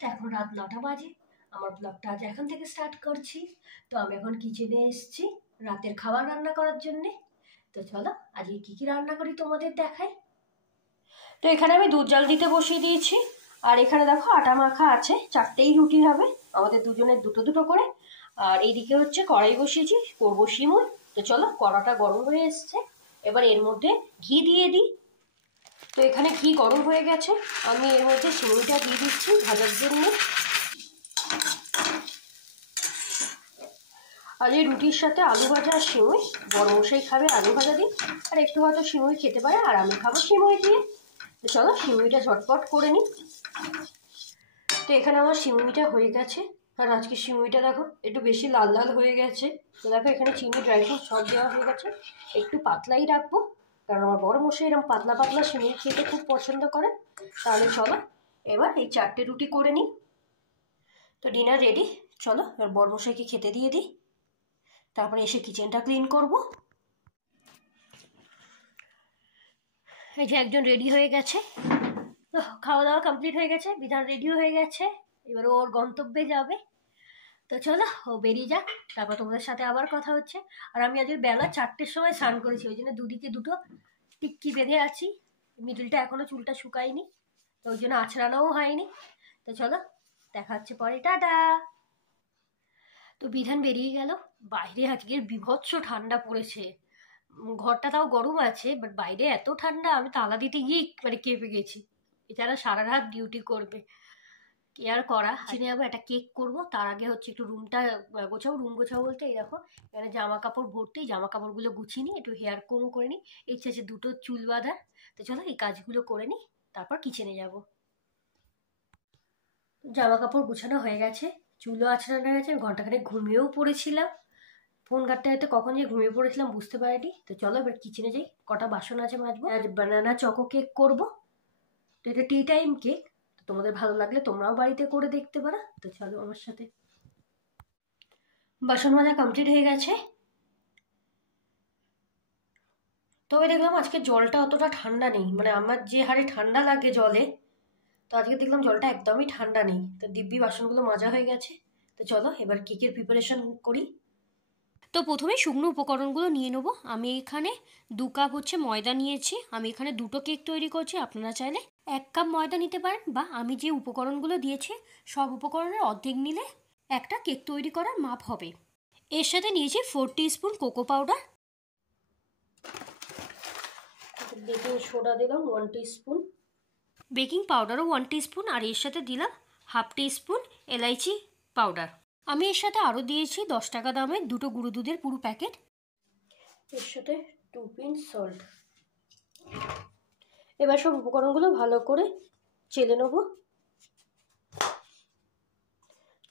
তো এখন রাত 9টা বাজে। আমার ব্লগটা আজ এখন থেকে স্টার্ট করছি। তো আমি এখন কিচেনে এসেছি রাতের খাবার রান্না করার জন্যে। তো চলো আজকে কী রান্না করি তোমাদের দেখাই। তো এখানে আমি দুধ জাল দিতে বসিয়ে দিয়েছি। আর এখানে দেখো আটা মাখা আছে, 4টেই রুটি হবে, আমাদের দুজনের দুটো দুটো করে। আর এইদিকে হচ্ছে কড়াই বসিয়েছি, করবো সিমুই। তো চলো কড়াটা গরম হয়ে এসছে, এবার এর মধ্যে ঘি দিয়ে দিই। তো এখানে ঘি গরম হয়ে গেছে, আমি এর মধ্যে সিমুইটা দিয়ে দিচ্ছি ভাজার জন্য। আর এই রুটির সাথে আলু ভাজা আর সিমুই, বড় মশাই খাবে আলু ভাজা দিয়ে, আর একটু হয়তো সিমুই খেতে পারে, আর আমি খাবো সিমুই দিয়ে। তো চলো সিমুইটা ঝটপট করে নিই। তো এখানে আমার সিমুইটা হয়ে গেছে। আর আজকে সিমুইটা দেখো একটু বেশি লাল লাল হয়ে গেছে। তো দেখো এখানে চিনি ড্রাই ফ্রুট সব দেওয়া হয়ে গেছে। একটু পাতলাই রাখবো, কারণ আমার বড় মশাই এরকম পাতলা পাতলা সিমুই খেতে খুব পছন্দ করে। তাহলে চলো এবার এই 4টে রুটি করে নিই। তো ডিনার রেডি, চলো এবার বড় মশাইকে খেতে দিয়ে দিই, তারপরে এসে কিচেনটা ক্লিন করব। এই যে একজন রেডি হয়ে গেছে, তো খাওয়া দাওয়া কমপ্লিট হয়ে গেছে, বিধান রেডিও হয়ে গেছে, এবার ওর গন্তব্যে যাবে। তো চলো ও বেরিয়ে যাক, তারপর তোমাদের সাথে আবার কথা হচ্ছে। আর আমি আজকে বেলা 4টের সময় স্নান করেছি, ওই জন্য দুদিকে দুটো টিক্কি বেঁধে আছি, মিডলটা এখনো চুলটা শুকায়নি, তো ওই জন্য আছড়ানোও হয়নি। তো চলো দেখা হচ্ছে পরে, টাটা। তো বিধান বেরিয়ে গেল। বাইরে আজকের বীভৎস ঠান্ডা পড়েছে, ঘরটা তাও গরম আছে, বাট বাইরে এত ঠান্ডা, আমি তালা দিতে গিয়ে মানে কেঁপে গেছি। এছাড়া সারা রাত ডিউটি করবে, কি আর করা। চিনে যাবো, একটা কেক করব, তার আগে হচ্ছে একটু রুমটা গোছাবো। রুম গোছাবো বলতে এই দেখো এখানে জামা কাপড় ভর্তি, জামা কাপড়গুলো গুছিয়ে নিই, একটু হেয়ার কমও করে নিই, ইচ্ছে আছে দুটো চুল বাঁধার। তো চলো এই কাজগুলো করে নিই, তারপর কিচেনে যাব। জামা কাপড় গুছানো হয়ে গেছে, চুলও আছড়ানো হয়ে গেছে, ঘন্টাখানেক ঘুমিয়েও পড়েছিলাম। ফোন ঘাটতে ঘাটতে কখন যে ঘুমিয়ে পড়েছিলাম বুঝতে পারিনি। তো চলো এবার কিচেনে যাই, কটা বাসন আছে মাজবো। আজ বানানা চকো কেক করবো। তো এটা টি টাইম কেক, তোমাদের ভালো লাগলে তোমরাও বাড়িতে করে দেখতে পারো। তো চলো আমার সাথে। বাসন মাজা কমপ্লিট হয়ে গেছে, তবে দেখলাম আজকে জলটা অতটা ঠান্ডা নেই, মানে আমার যে হারে ঠান্ডা লাগে জলে, তো আজকে দেখলাম জলটা একদমই ঠান্ডা নেই। তো দিব্যি বাসনগুলো মাজা হয়ে গেছে। তো চলো এবার কেকের প্রিপারেশন করি। তো প্রথমে শুকনো উপকরণগুলো নিয়ে নেবো। আমি এখানে 2 কাপ হচ্ছে ময়দা নিয়েছি। আমি এখানে দুটো কেক তৈরি করছি, আপনারা চাইলে 1 কাপ ময়দা নিতে পারেন, বা আমি যে উপকরণগুলো দিয়েছি সব উপকরণের অর্ধেক নিলে একটা কেক তৈরি করার মাপ হবে। এর সাথে নিয়েছি 4 teaspoon cocoa powder, baking soda দিলাম 1 টিস্পুন, বেকিং পাউডারও 1 টিস্পুন, আর এর সাথে দিলাম 1/2 টিস্পুন এলাইচি পাউডার। আমি এর সাথে আরও দিয়েছি 10 টাকা দামের দুটো গুঁড়ো দুধের পুরো প্যাকেট, এর সাথে 2 পিঞ্চ সল্ট। এবার সব উপকরণগুলো ভালো করে চেলে নেব।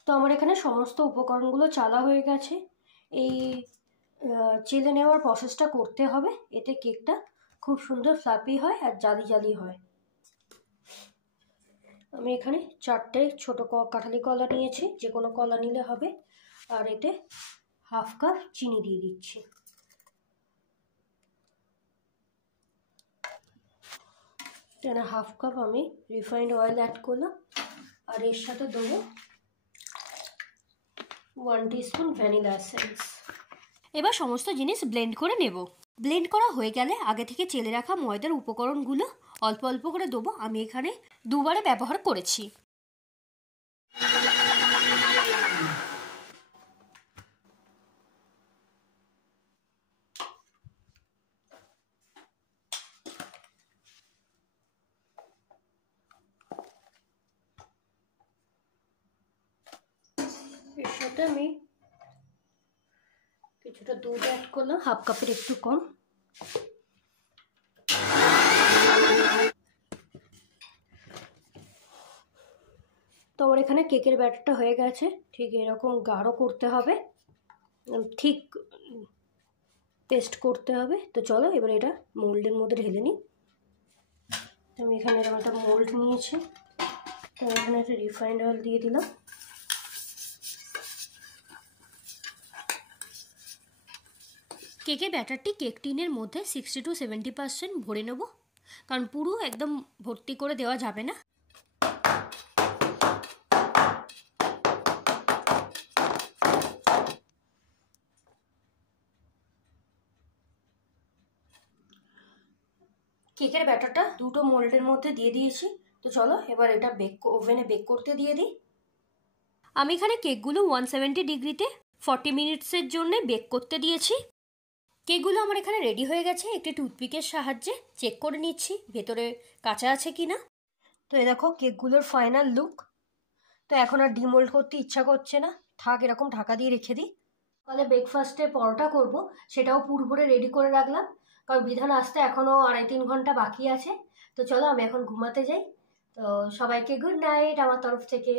তো আমার এখানে সমস্ত উপকরণগুলো চালা হয়ে গেছে। এই চেলে নেওয়ার প্রসেসটা করতে হবে, এতে কেকটা খুব সুন্দর ফ্লাপি হয় আর জালি জালি হয়। আমি এখানে 4টে ছোটো কাঁঠালি কলা নিয়েছি, যে কোনো কলা নিলে হবে। আর এতে 1/2 কাপ চিনি দিয়ে দিচ্ছি। এখানে 1/2 কাপ আমি রিফাইন্ড অয়েল অ্যাড করলাম, আর এর সাথে দেবো 1 টিস্পুন ভ্যানিলা এসেন্স। এবার সমস্ত জিনিস ব্লেন্ড করে নেব। ব্লেন্ড করা হয়ে গেলে আগে থেকে চেলে রাখা ময়দার উপকরণগুলো অল্প অল্প করে দেবো। আমি এখানে 2বারে ব্যবহার করেছি। এর সাথে আমি কিছুটা দুধ অ্যাড করলাম, 1/2 কাপের একটু কম। তো আমার এখানে কেকের ব্যাটারটা হয়ে গেছে, ঠিক এরকম গাঢ় করতে হবে, ঠিক পেস্ট করতে হবে। তো চলো এবার এটা মোল্ডের মধ্যে ঢেলে নিই। আমি এখানে এরকম একটা মোল্ড নিয়েছি, তো এখানে একটা রিফাইন্ড অয়েল দিয়ে দিলাম। কেকের ব্যাটারটি কেক টিনের মধ্যে 60 to 70% ভরে নেব, কারণ পুরো একদম ভর্তি করে দেওয়া যাবে না। কেকের ব্যাটারটা দুটো মোল্ডের মধ্যে দিয়ে দিয়েছি। তো চলো এবার এটা ওভেনে বেক করতে দিয়ে দিই। আমি এখানে কেকগুলো 170 ডিগ্রিতে 40 মিনিটসের জন্য বেক করতে দিয়েছি। কেকগুলো আমার এখানে রেডি হয়ে গেছে। একটি টুথপিকের সাহায্যে চেক করে নিচ্ছি ভেতরে কাঁচা আছে কি না। তো এই দেখো কেকগুলোর ফাইনাল লুক। তো এখন আর ডিমোল্ড করতে ইচ্ছা করছে না, থাক এরকম ঢাকা দিয়ে রেখে দিই। তাহলে ব্রেকফাস্টে পরোটা করব, সেটাও পুর ভরে রেডি করে রাখলাম, কারণ বিধান আসতে এখনও 2.5-3 ঘন্টা বাকি আছে। তো চলো আমি এখন ঘুমাতে যাই। তো সবাইকে গুড নাইট আমার তরফ থেকে।